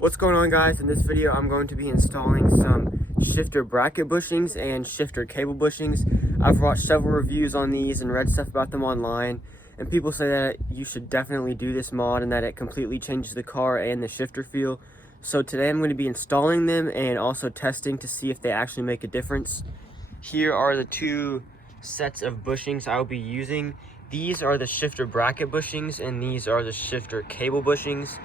What's going on, guys? In this video I'm going to be installing some shifter bracket bushings and shifter cable bushings. I've watched several reviews on these and read stuff about them online, and people say that you should definitely do this mod and that it completely changes the car and the shifter feel. So today I'm going to be installing them and also testing to see if they actually make a difference. Here are the two sets of bushings I'll be using. These are the shifter bracket bushings and these are the shifter cable bushings.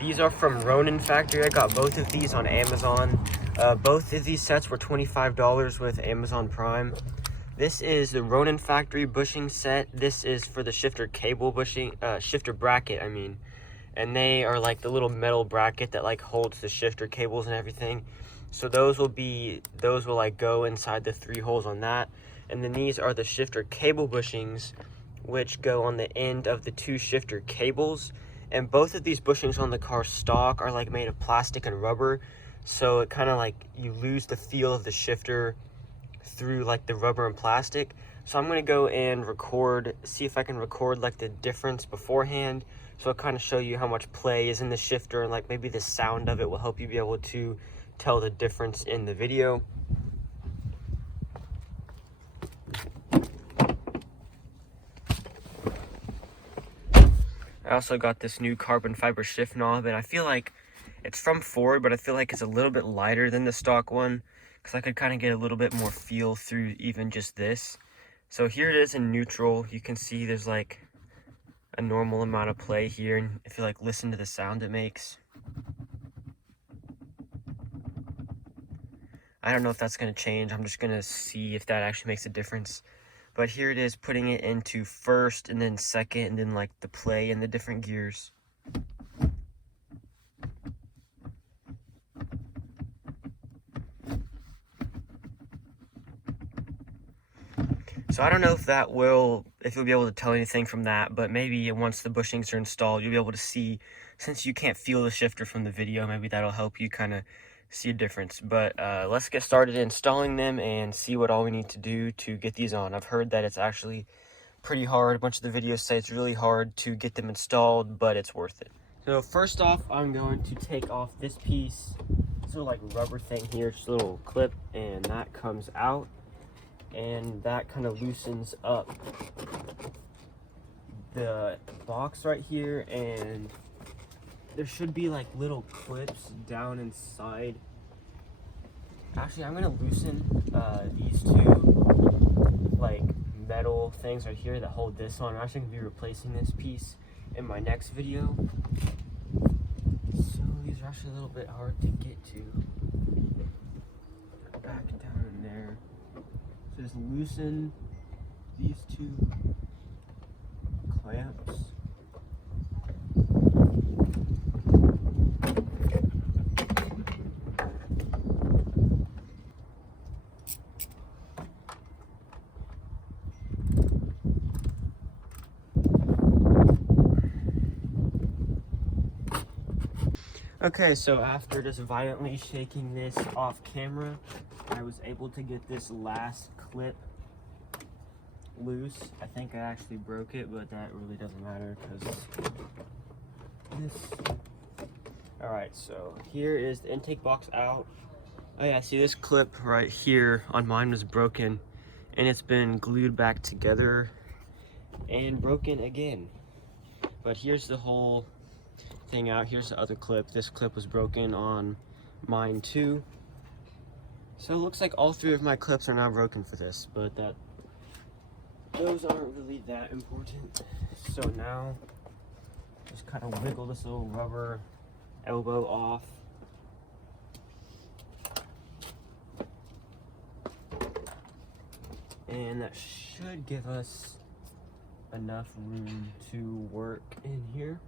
These are from Rhoden factory. I got both of these on Amazon. Both of these sets were $25 with Amazon Prime. This is the Rhoden factory bushing set. This is for the shifter cable bushing, shifter bracket, I mean. And they are like the little metal bracket that like holds the shifter cables and everything. So those will like go inside the 3 holes on that. And then these are the shifter cable bushings, which go on the end of the 2 shifter cables. And both of these bushings on the car stock are like made of plastic and rubber, so it kind of like you lose the feel of the shifter through like the rubber and plastic. So I'm going to go and see if I can record like the difference beforehand, so I'll kind of show you how much play is in the shifter, and like maybe the sound of it will help you be able to tell the difference in the video. I also got this new carbon fiber shift knob, and I feel like it's from Ford, but I feel like it's a little bit lighter than the stock one, because I could kind of get a little bit more feel through even just this. So here it is in neutral. You can see there's like a normal amount of play here, and if you like listen to the sound it makes. I don't know if that's going to change. I'm just going to see if that actually makes a difference. But here it is, putting it into first and then second, and then like the play and the different gears. So I don't know if you'll be able to tell anything from that, but maybe once the bushings are installed, you'll be able to see, since you can't feel the shifter from the video, maybe that'll help you kind of see a difference. But let's get started installing them and see what all we need to do to get these on. I've heard that it's actually pretty hard. A bunch of the videos say it's really hard to get them installed, but it's worth it. So first off, I'm going to take off this piece, this little like rubber thing here, just a little clip, and that comes out, and that kind of loosens up the box right here, and there should be like little clips down inside. Actually, I'm gonna loosen these 2 like metal things right here that hold this on. I'm actually gonna be replacing this piece in my next video. So these are actually a little bit hard to get to. They're back down in there. So just loosen these 2 clamps. Okay, so after just violently shaking this off camera, I was able to get this last clip loose. I think I actually broke it, but that really doesn't matter because this... Alright, so here is the intake box out. Oh yeah, see this clip right here on mine was broken, and it's been glued back together and broken again. But here's the whole thing out. Here's the other clip. This clip was broken on mine too. So it looks like all 3 of my clips are now broken for this, but those aren't really that important. So now just kind of wiggle this little rubber elbow off. And that should give us enough room to work in here.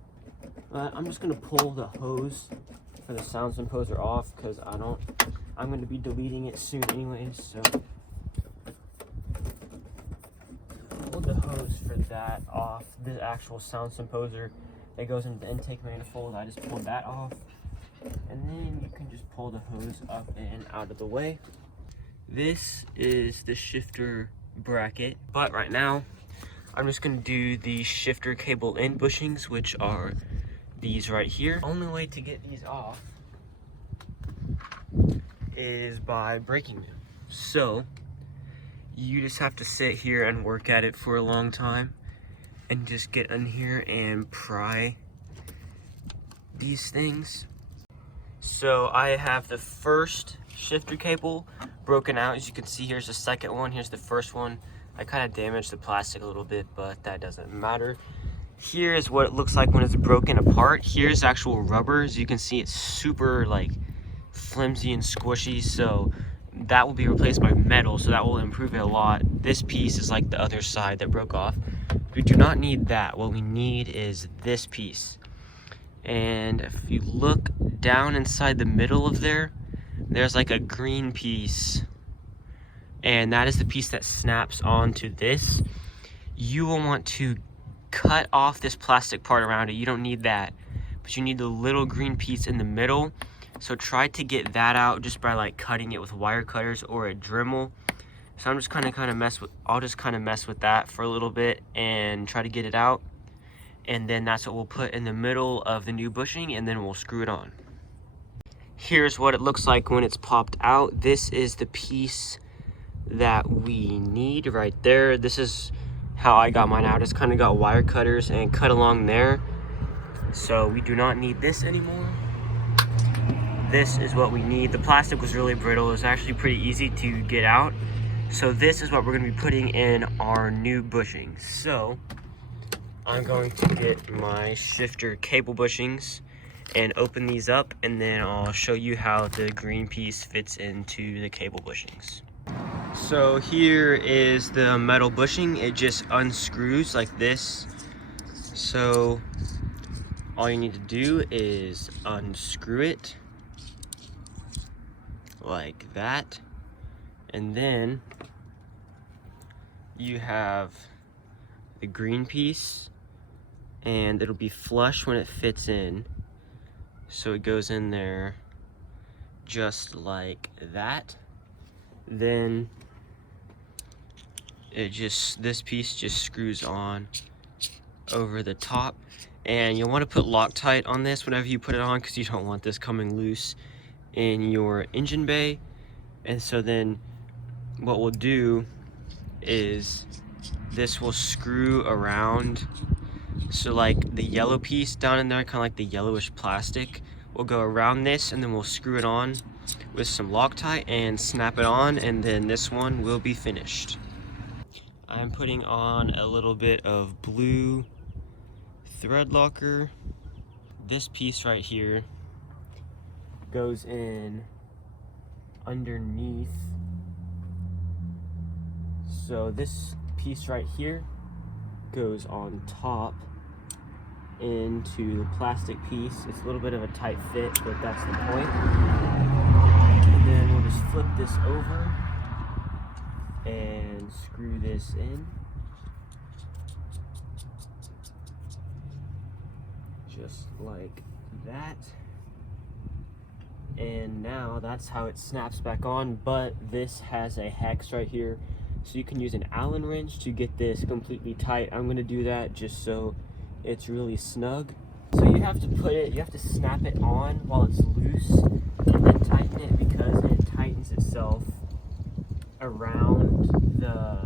I'm just gonna pull the hose for the sound imposer off because I'm gonna be deleting it soon anyways, so pull the hose for that off. The actual sound imposer that goes into the intake manifold, I just pulled that off, and then you can just pull the hose up and out of the way. This is the shifter bracket, but right now I'm just going to do the shifter cable end bushings, which are these right here. Only way to get these off is by breaking them. So you just have to sit here and work at it for a long time and just get in here and pry these things. So I have the first shifter cable broken out. As you can see, here's the second one, here's the first one. I kind of damaged the plastic a little bit, but that doesn't matter. Here's what it looks like when it's broken apart. Here's actual rubber. As you can see, it's super like flimsy and squishy, so that will be replaced by metal, so that will improve it a lot. This piece is like the other side that broke off. We do not need that. What we need is this piece. And if you look down inside the middle of there, there's like a green piece, and that is the piece that snaps onto this. You will want to cut off this plastic part around it. You don't need that, but you need the little green piece in the middle. So try to get that out just by like cutting it with wire cutters or a Dremel. So I'm just I'll just kind of mess with that for a little bit and try to get it out. And then that's what we'll put in the middle of the new bushing, and then we'll screw it on. Here's what it looks like when it's popped out. This is the piece that we need right there. This is how I got mine out. It's kind of got wire cutters and cut along there. So we do not need this anymore. This is what we need. The plastic was really brittle. It was actually pretty easy to get out. So this is what we're going to be putting in our new bushing. So I'm going to get my shifter cable bushings and open these up, and then I'll show you how the green piece fits into the cable bushings. So here is the metal bushing. It just unscrews like this. So all you need to do is unscrew it like that, and then you have the green piece, and it'll be flush when it fits in. So it goes in there just like that. Then this piece just screws on over the top, and you'll want to put Loctite on this whenever you put it on, because you don't want this coming loose in your engine bay. And so then what we'll do is this will screw around. So like the yellow piece down in there, kind of like the yellowish plastic, will go around this, and then we'll screw it on with some Loctite and snap it on, and then this one will be finished. I'm putting on a little bit of blue thread locker. This piece right here goes in underneath. So this piece right here goes on top into the plastic piece. It's a little bit of a tight fit, but that's the point. And then we'll just flip this over and screw this in. Just like that. And now that's how it snaps back on, but this has a hex right here. So you can use an Allen wrench to get this completely tight. I'm gonna do that just so it's really snug. So you have to snap it on while it's loose, and then tighten it, because it tightens itself around the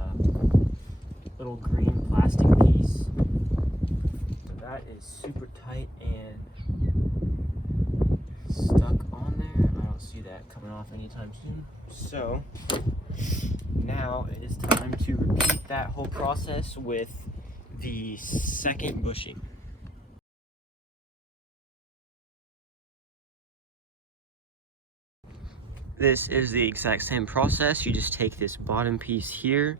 little green plastic piece. So that is super tight and stuck on there. I don't see that coming off anytime soon. So now it is time to repeat that whole process with the second bushing. This is the exact same process. You just take this bottom piece here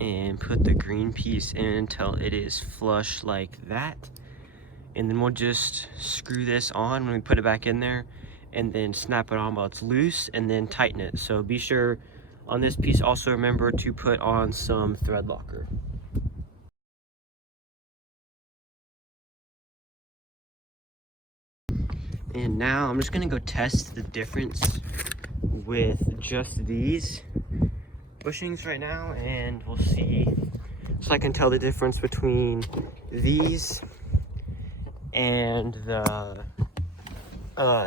and put the green piece in until it is flush like that. And then we'll just screw this on when we put it back in there, and then snap it on while it's loose, and then tighten it. So be sure on this piece, also remember to put on some thread locker. And now I'm just gonna go test the difference with just these bushings right now, and we'll see. So I can tell the difference between these and the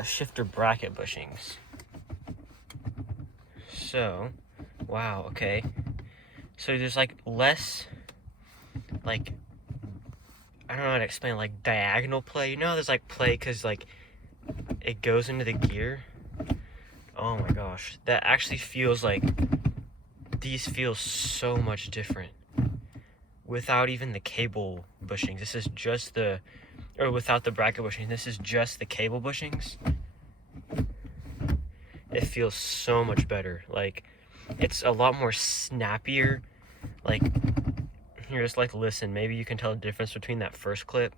shifter bracket bushings. So, wow, okay. So there's like less, like, I don't know how to explain, like diagonal play. You know, there's like play because like it goes into the gear. Oh my gosh, that actually feels like, these feel so much different without even the cable bushings. This is just the, or without the bracket bushings, this is just the cable bushings. It feels so much better. Like, it's a lot more snappier. Like, here, just like listen, maybe you can tell the difference between that first clip.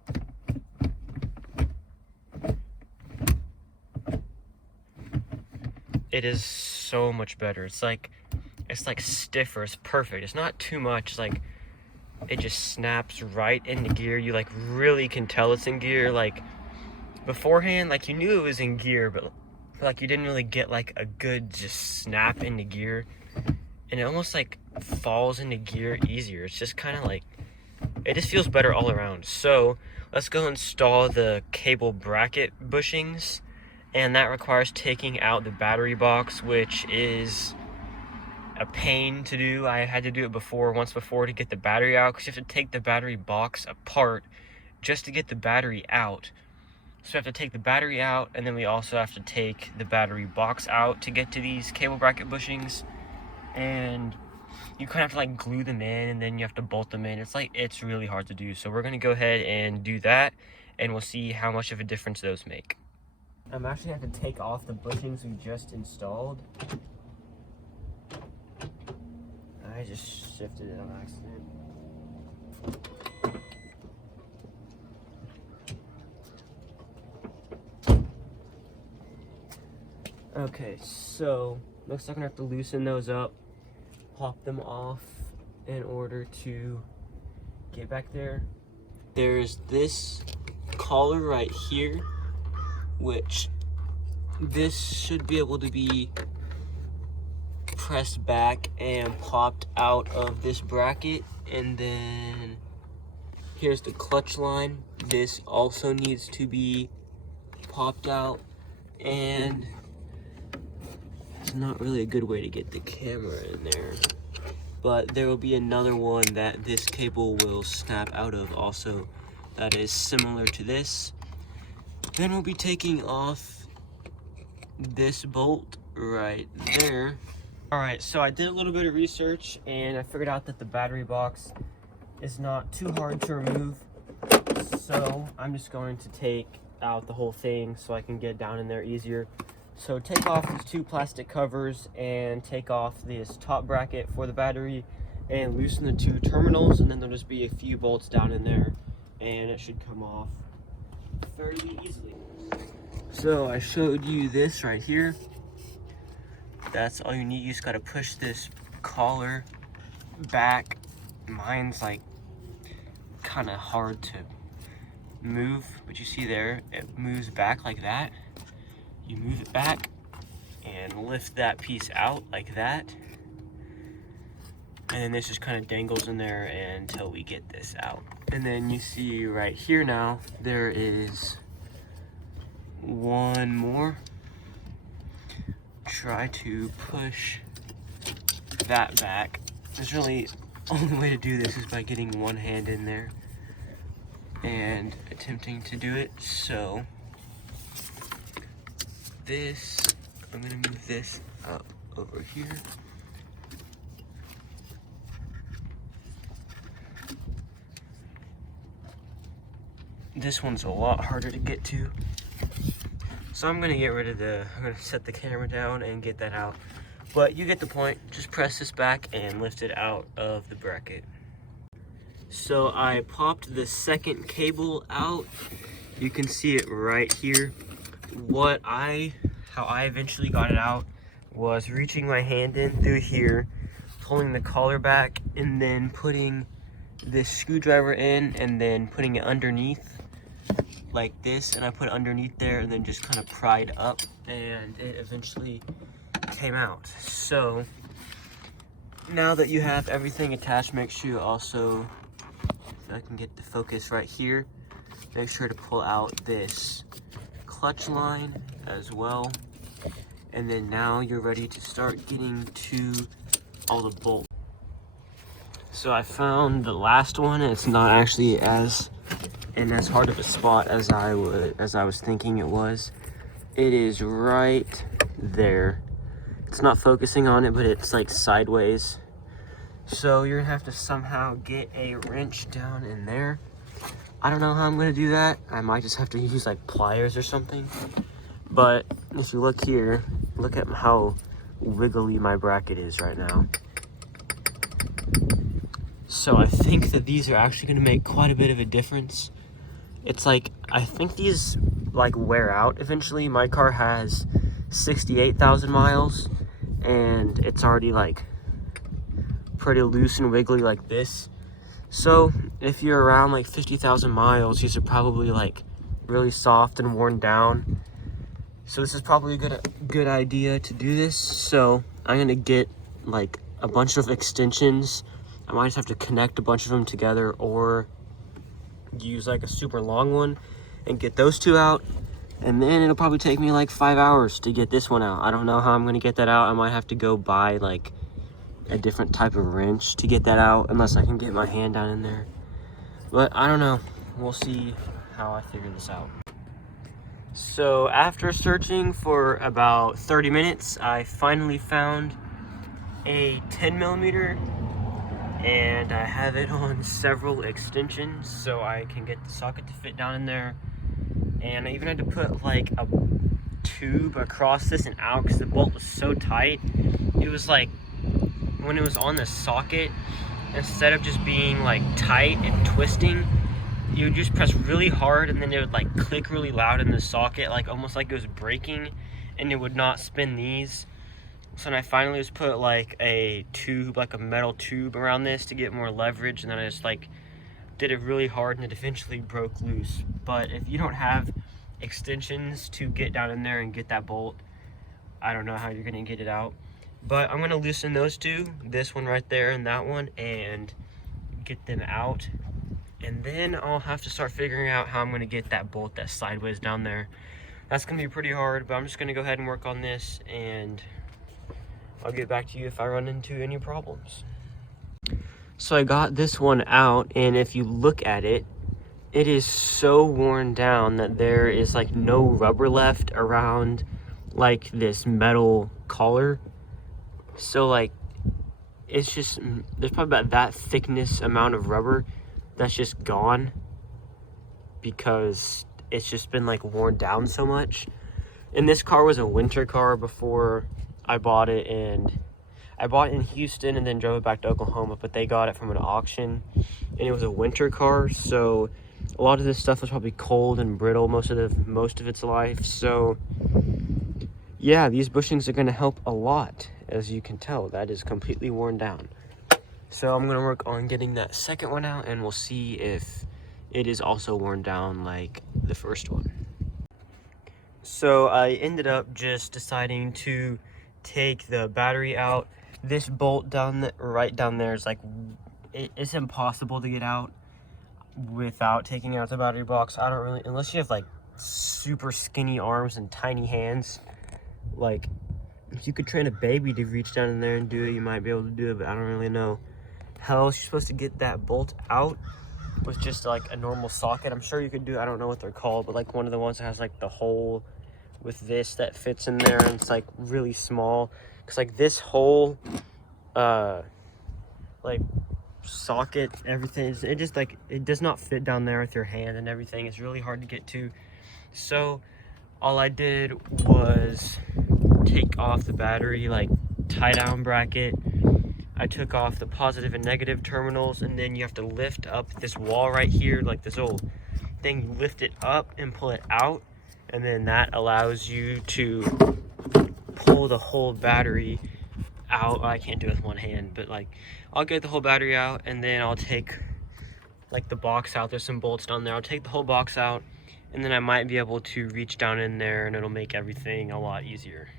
It is so much better. It's like stiffer, it's perfect. It's not too much, like it just snaps right into gear. You like really can tell it's in gear. Like beforehand, like you knew it was in gear, but like you didn't really get like a good just snap into gear. And it almost like falls into gear easier. It's just kind of like, it just feels better all around. So let's go install the cable bracket bushings. And that requires taking out the battery box, which is a pain to do. I had to do it once before to get the battery out, because you have to take the battery box apart just to get the battery out. So we have to take the battery out, and then we also have to take the battery box out to get to these cable bracket bushings. And you kind of have to like glue them in, and then you have to bolt them in. It's really hard to do. So we're gonna go ahead and do that, and we'll see how much of a difference those make. I'm actually going to have to take off the bushings we just installed. I just shifted it on accident. Okay, so looks like I'm going to have to loosen those up, pop them off in order to get back there. There's this collar right here, which this should be able to be pressed back and popped out of this bracket. And then here's the clutch line. This also needs to be popped out, and it's not really a good way to get the camera in there, but there will be another one that this cable will snap out of also that is similar to this. Then we'll be taking off this bolt right there. All right, so I did a little bit of research and I figured out that the battery box is not too hard to remove. So I'm just going to take out the whole thing so I can get down in there easier. So take off these two plastic covers and take off this top bracket for the battery and loosen the two terminals, and then there'll just be a few bolts down in there and it should come off fairly easily. So I showed you this right here. That's all you need. You just gotta push this collar back. Mine's like kind of hard to move, but you see there, it moves back like that. You move it back and lift that piece out like that. And then this just kind of dangles in there until we get this out. And then you see right here now, there is one more. Try to push that back. There's really only way to do this is by getting one hand in there and attempting to do it. So this, I'm gonna move this up over here. This one's a lot harder to get to. So I'm gonna I'm gonna set the camera down and get that out. But you get the point. Just press this back and lift it out of the bracket. So I popped the second cable out. You can see it right here. How I eventually got it out was reaching my hand in through here, pulling the collar back, and then putting this screwdriver in, and then putting it underneath like this, and I put it underneath there and then just kind of pried up, and it eventually came out. So now that you have everything attached, make sure you also, if I can get the focus right here, make sure to pull out this clutch line as well. And then now you're ready to start getting to all the bolts. So I found the last one, and it's not actually as hard of a spot as I was thinking it was. It is right there. It's not focusing on it, but it's like sideways. So you're gonna have to somehow get a wrench down in there. I don't know how I'm gonna do that. I might just have to use like pliers or something. But if you look here, look at how wiggly my bracket is right now. So I think that these are actually gonna make quite a bit of a difference. It's like, I think these like wear out eventually. My car has 68,000 miles and it's already like pretty loose and wiggly like this. So if you're around like 50,000 miles, these are probably like really soft and worn down. So this is probably a good idea to do this. So I'm gonna get like a bunch of extensions. I might just have to connect a bunch of them together or use like a super long one and get those two out. And then it'll probably take me like 5 hours to get this one out. I don't know how I'm gonna get that out. I might have to go buy like a different type of wrench to get that out, unless I can get my hand down in there. But I don't know. We'll see how I figure this out. So after searching for about 30 minutes, I finally found a 10mm, and I have it on several extensions so I can get the socket to fit down in there. And I even had to put like a tube across this and out because the bolt was so tight. It was like, when it was on the socket, instead of just being like tight and twisting, you would just press really hard and then it would like click really loud in the socket, like almost like it was breaking, and it would not spin these. So then I finally just put like a tube, like a metal tube around this to get more leverage, and then I just like did it really hard and it eventually broke loose. But if you don't have extensions to get down in there and get that bolt, I don't know how you're gonna get it out. But I'm gonna loosen those two, this one right there and that one, and get them out. And then I'll have to start figuring out how I'm gonna get that bolt that's sideways down there. That's gonna be pretty hard, but I'm just gonna go ahead and work on this, and I'll get back to you if I run into any problems. So I got this one out, and if you look at it, it is so worn down that there is like no rubber left around like this metal collar. So like, it's just, there's probably about that thickness amount of rubber that's just gone because it's just been like worn down so much. And this car was a winter car before I bought it, and I bought it in Houston and then drove it back to Oklahoma, but they got it from an auction, and it was a winter car, so a lot of this stuff was probably cold and brittle most of its life. So yeah, these bushings are going to help a lot. As you can tell, that is completely worn down. So I'm going to work on getting that second one out, and we'll see if it is also worn down like the first one. So I ended up just deciding to take the battery out. This bolt right down there is like, it's impossible to get out without taking out the battery box. I don't really, unless you have like super skinny arms and tiny hands, like if you could train a baby to reach down in there and do it, you might be able to do it, but I don't really know how else you're supposed to get that bolt out with just like a normal socket. I'm sure you could do it, I don't know what they're called, but like one of the ones that has like the hole with this that fits in there, and it's like really small, because like this whole like socket, everything, it just like, it does not fit down there with your hand and everything. It's really hard to get to. So all I did was take off the battery like tie down bracket. I took off the positive and negative terminals, and then you have to lift up this wall right here, like this old thing. You lift it up and pull it out, and then that allows you to pull the whole battery out. I can't do it with one hand, but like I'll get the whole battery out, and then I'll take like the box out. There's some bolts down there. I'll take the whole box out, and then I might be able to reach down in there, and it'll make everything a lot easier.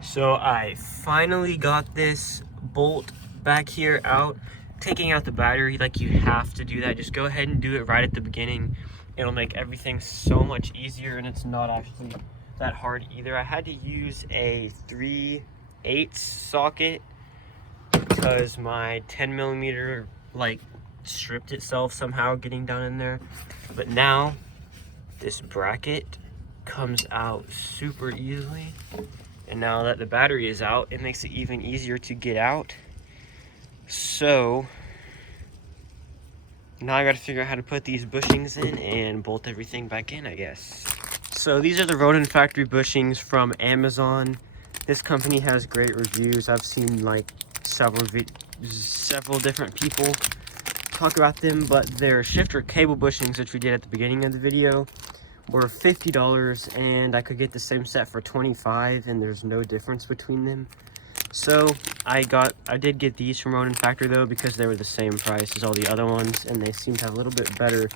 So I finally got this bolt back here out. Taking out the battery, like, you have to do that. Just go ahead and do it right at the beginning. It'll make everything so much easier, and it's not actually that hard either. I had to use a 3/8 socket because my 10mm like stripped itself somehow getting down in there. But now this bracket comes out super easily, and now that the battery is out, it makes it even easier to get out. So now I gotta figure out how to put these bushings in and bolt everything back in, I guess. So these are the Rhoden factory bushings from Amazon. This company has great reviews. I've seen like several different people talk about them, but their shifter cable bushings, which we did at the beginning of the video, were $50, and I could get the same set for $25, and there's no difference between them. So I did get these from Rhoden Factory though, because they were the same price as all the other ones, and they seem to have a little bit better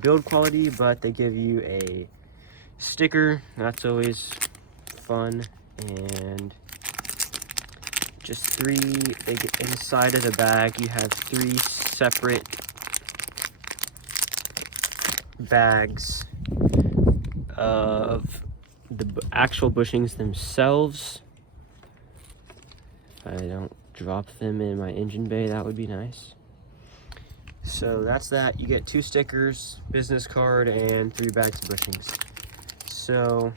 build quality, but they give you a sticker. That's always fun. And just they get inside of the bag, you have 3 separate bags of the actual bushings themselves. If I don't drop them in my engine bay, that would be nice. So that's that. You get 2 stickers, business card, and 3 bags of bushings. So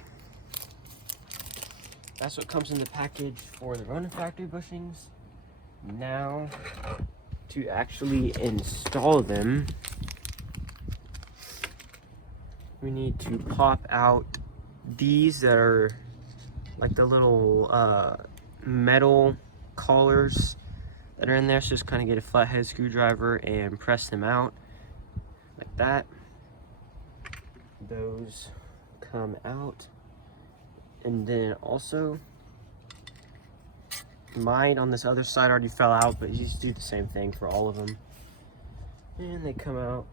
that's what comes in the package for the Rhoden factory bushings. Now to actually install them, we need to pop out these that are like the little metal collars that are in there. So just kind of get a flathead screwdriver and press them out like that. Those come out, and then also mine on this other side already fell out, but you just do the same thing for all of them, and they come out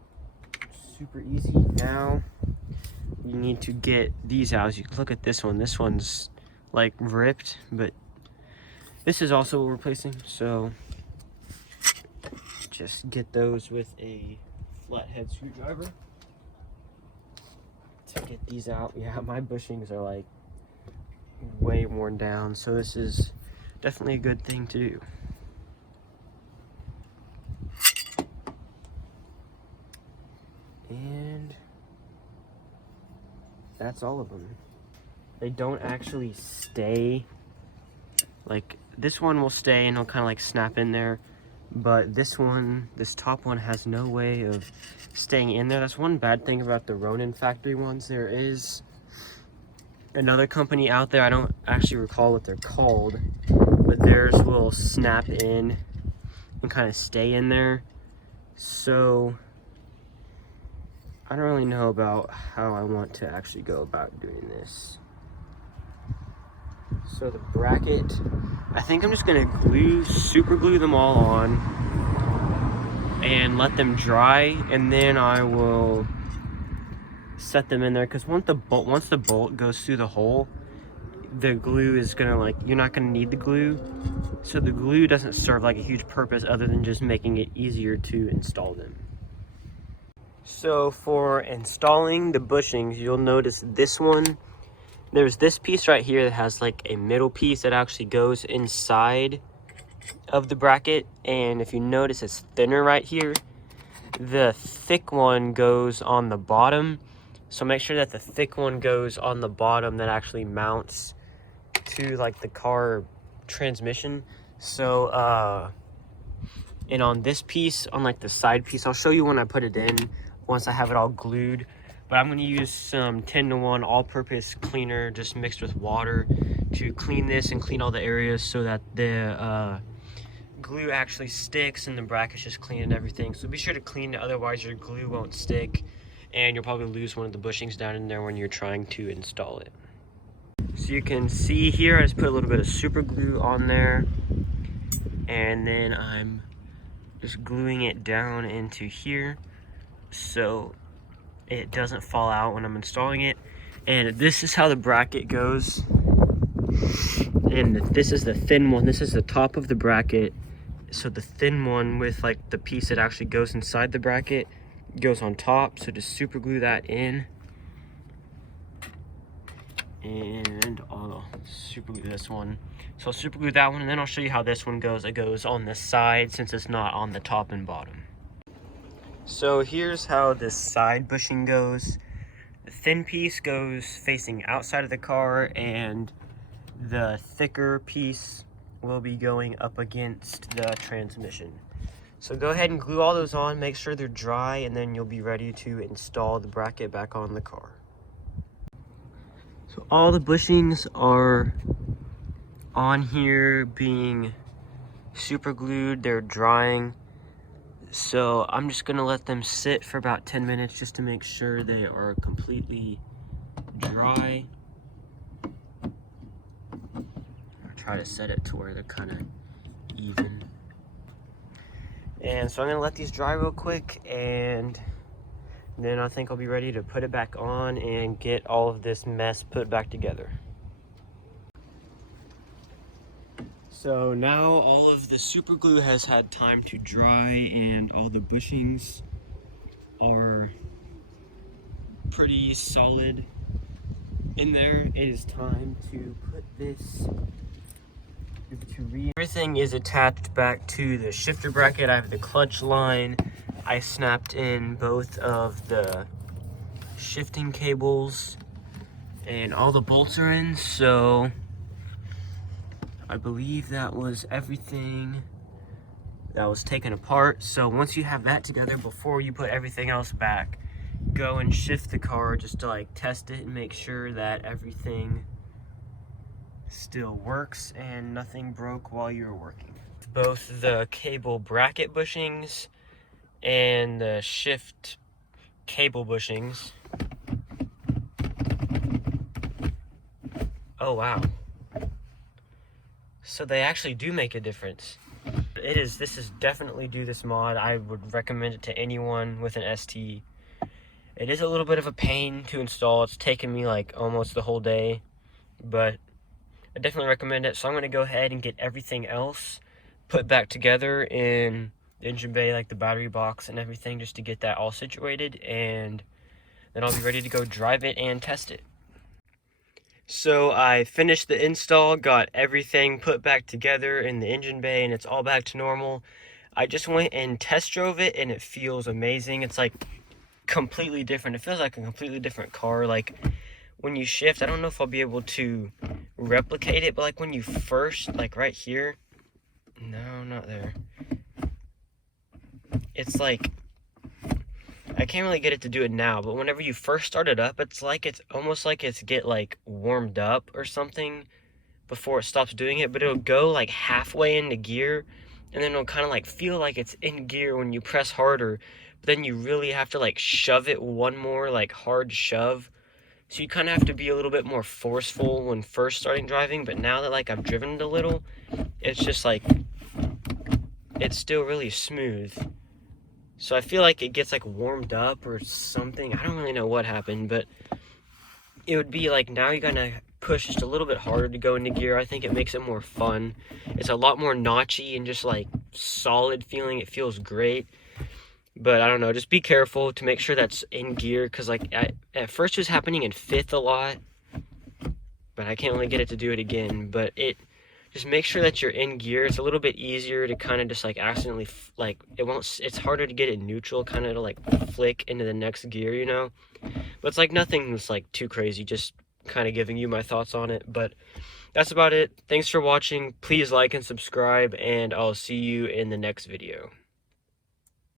super easy. Now you need to get these out. You look at this one. This one's like ripped, but this is also replacing. So just get those with a flathead screwdriver to get these out. Yeah, my bushings are like way worn down, so this is definitely a good thing to do. And that's all of them. They don't actually stay, like this one will stay and it'll kind of like snap in there, but this top one has no way of staying in there. That's one bad thing about the Rhoden factory ones. There is another company out there, I don't actually recall what they're called, but theirs will snap in and kind of stay in there. So I don't really know about how I want to actually go about doing this. So the bracket, I think I'm just gonna super glue them all on and let them dry, and then I will set them in there, because once the bolt goes through the hole, the glue is gonna you're not gonna need the glue. So the glue doesn't serve like a huge purpose other than just making it easier to install them. So for installing the bushings, you'll notice this one, there's this piece right here that has like a middle piece that actually goes inside of the bracket, and if you notice it's thinner right here. The thick one goes on the bottom, so make sure that the thick one goes on the bottom that actually mounts to like the car transmission. So and on this piece, on like the side piece, I'll show you when I put it in once I have it all glued, but I'm going to use some 10-to-1 all-purpose cleaner just mixed with water to clean this and clean all the areas so that the glue actually sticks and the bracket's just clean and everything. So be sure to clean it, otherwise your glue won't stick and you'll probably lose one of the bushings down in there when you're trying to install it. So you can see here, I just put a little bit of super glue on there, and then I'm just gluing it down into here so it doesn't fall out when I'm installing it. And this is how the bracket goes, and this is the thin one. This is the top of the bracket, so the thin one with like the piece that actually goes inside the bracket goes on top. So just super glue that in, and I'll super glue this one. So I'll super glue that one, and then I'll show you how this one goes. It goes on the side since it's not on the top and bottom. So here's how this side bushing goes. The thin piece goes facing outside of the car, and the thicker piece will be going up against the transmission. So go ahead and glue all those on, make sure they're dry, and then you'll be ready to install the bracket back on the car. So all the bushings are on here being super glued, they're drying. So I'm just gonna let them sit for about 10 minutes just to make sure they are completely dry. I'll try to set it to where they're kind of even. And so I'm gonna let these dry real quick, and then I think I'll be ready to put it back on and get all of this mess put back together. So now all of the super glue has had time to dry, and all the bushings are pretty solid in there. It is time to put this Everything is attached back to the shifter bracket. I have the clutch line. I snapped in both of the shifting cables, and all the bolts are in, so I believe that was everything that was taken apart. So once you have that together, before you put everything else back, go and shift the car just to like test it and make sure that everything still works and nothing broke while you were working. Both the cable bracket bushings and the shift cable bushings. Oh wow. So they actually do make a difference. This is definitely do this mod. I would recommend it to anyone with an ST. It is a little bit of a pain to install. It's taken me like almost the whole day, but I definitely recommend it. So I'm going to go ahead and get everything else put back together in the engine bay, like the battery box and everything, just to get that all situated, and then I'll be ready to go drive it and test it. So I finished the install, got everything put back together in the engine bay, and it's all back to normal. I just went and test drove it, and it feels amazing. It's like completely different. It feels like a completely different car. Like when you shift, I don't know if I'll be able to replicate it, but like when you first, like right here, no, not there. It's like, I can't really get it to do it now, but whenever you first start it up, it's almost like it's get like warmed up or something before it stops doing it, but it'll go like halfway into gear, and then it'll kind of like feel like it's in gear when you press harder, but then you really have to like shove it one more like hard shove. So you kind of have to be a little bit more forceful when first starting driving, but now that like I've driven it a little, it's just like, it's still really smooth. So I feel like it gets like warmed up or something. I don't really know what happened, but it would be like now you're gonna push just a little bit harder to go into gear. I think it makes it more fun. It's a lot more notchy and just like solid feeling. It feels great. But I don't know, just be careful to make sure that's in gear, because like at first it was happening in fifth a lot, but I can't really get it to do it again. But just make sure that you're in gear. It's a little bit easier to kind of just like accidentally it's harder to get it neutral, kind of to like flick into the next gear, you know. But it's like nothing's like too crazy, just kind of giving you my thoughts on it. But that's about it. Thanks for watching. Please like and subscribe, and I'll see you in the next video.